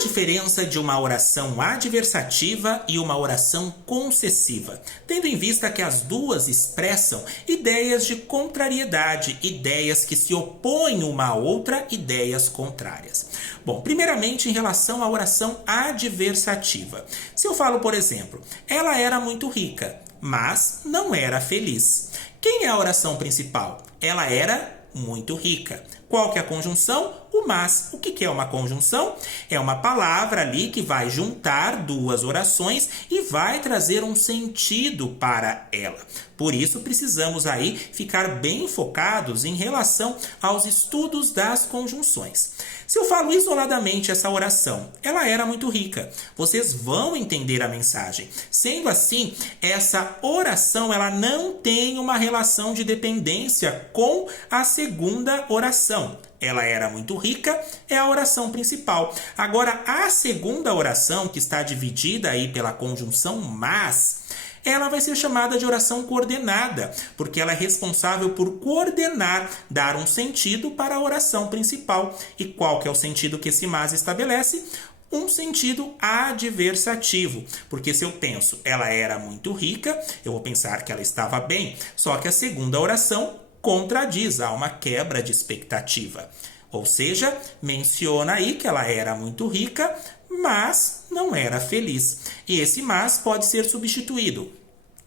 diferença de uma oração adversativa e uma oração concessiva, tendo em vista que as duas expressam ideias de contrariedade, ideias que se opõem uma à outra, ideias contrárias? Bom, primeiramente em relação à oração adversativa. Se eu falo, por exemplo, ela era muito rica, mas não era feliz. Quem é a oração principal? Ela era muito rica. Qual que é a conjunção? O mas. O que é uma conjunção? É uma palavra ali que vai juntar duas orações e vai trazer um sentido para ela. Por isso, precisamos aí ficar bem focados em relação aos estudos das conjunções. Se eu falo isoladamente essa oração, ela era muito rica. Vocês vão entender a mensagem. Sendo assim, essa oração ela não tem uma relação de dependência com a segunda oração. Ela era muito rica, é a oração principal. Agora, a segunda oração, que está dividida aí pela conjunção mas, ela vai ser chamada de oração coordenada, porque ela é responsável por coordenar, dar um sentido para a oração principal. E qual que é o sentido que esse mas estabelece? Um sentido adversativo, porque se eu penso, ela era muito rica, eu vou pensar que ela estava bem, só que a segunda oração contradiz, há uma quebra de expectativa. Ou seja, menciona aí que ela era muito rica, mas não era feliz. E esse mas pode ser substituído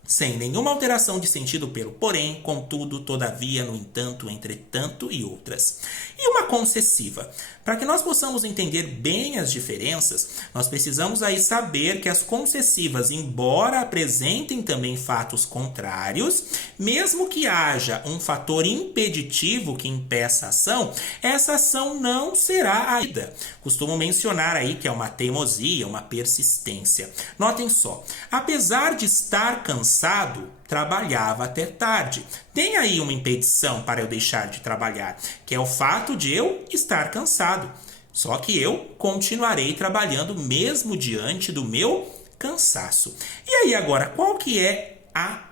sem nenhuma alteração de sentido pelo porém, contudo, todavia, no entanto, entretanto e outras. E uma concessiva. Para que nós possamos entender bem as diferenças, nós precisamos aí saber que as concessivas, embora apresentem também fatos contrários, mesmo que haja um fator impeditivo que impeça a ação, essa ação não será aída. Costumo mencionar aí que é uma teimosia, uma persistência. Notem só, apesar de estar cansado, trabalhava até tarde. Tem aí uma impedição para eu deixar de trabalhar, que é o fato de eu estar cansado. Só que eu continuarei trabalhando mesmo diante do meu cansaço. E aí agora, qual que é a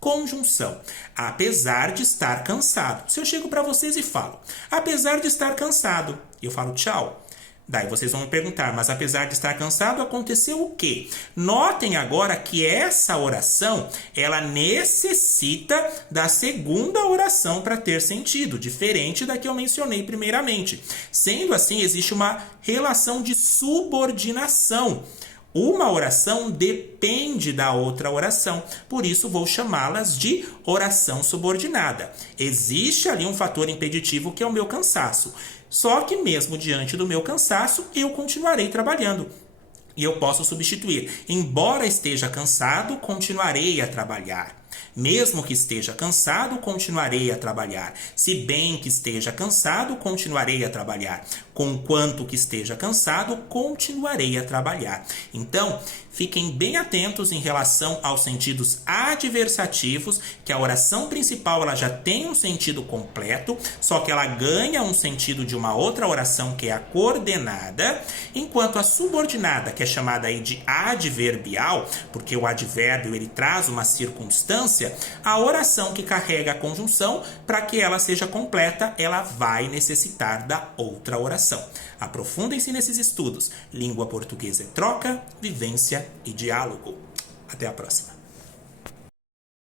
conjunção? Apesar de estar cansado. Se eu chego para vocês e falo, apesar de estar cansado, eu falo tchau. Daí vocês vão me perguntar, mas apesar de estar cansado, aconteceu o quê? Notem agora que essa oração, ela necessita da segunda oração para ter sentido, diferente da que eu mencionei primeiramente. Sendo assim, existe uma relação de subordinação. Uma oração depende da outra oração, por isso vou chamá-las de oração subordinada. Existe ali um fator impeditivo que é o meu cansaço. Só que mesmo diante do meu cansaço, eu continuarei trabalhando. E eu posso substituir. Embora esteja cansado, continuarei a trabalhar. Mesmo que esteja cansado, continuarei a trabalhar. Se bem que esteja cansado, continuarei a trabalhar. Conquanto que esteja cansado, continuarei a trabalhar. Então, fiquem bem atentos em relação aos sentidos adversativos, que a oração principal ela já tem um sentido completo, só que ela ganha um sentido de uma outra oração que é a coordenada, enquanto a subordinada, que é chamada aí de adverbial, porque o advérbio ele traz uma circunstância, a oração que carrega a conjunção, para que ela seja completa, ela vai necessitar da outra oração. Aprofundem-se nesses estudos. Língua portuguesa é troca, vivência e diálogo. Até a próxima.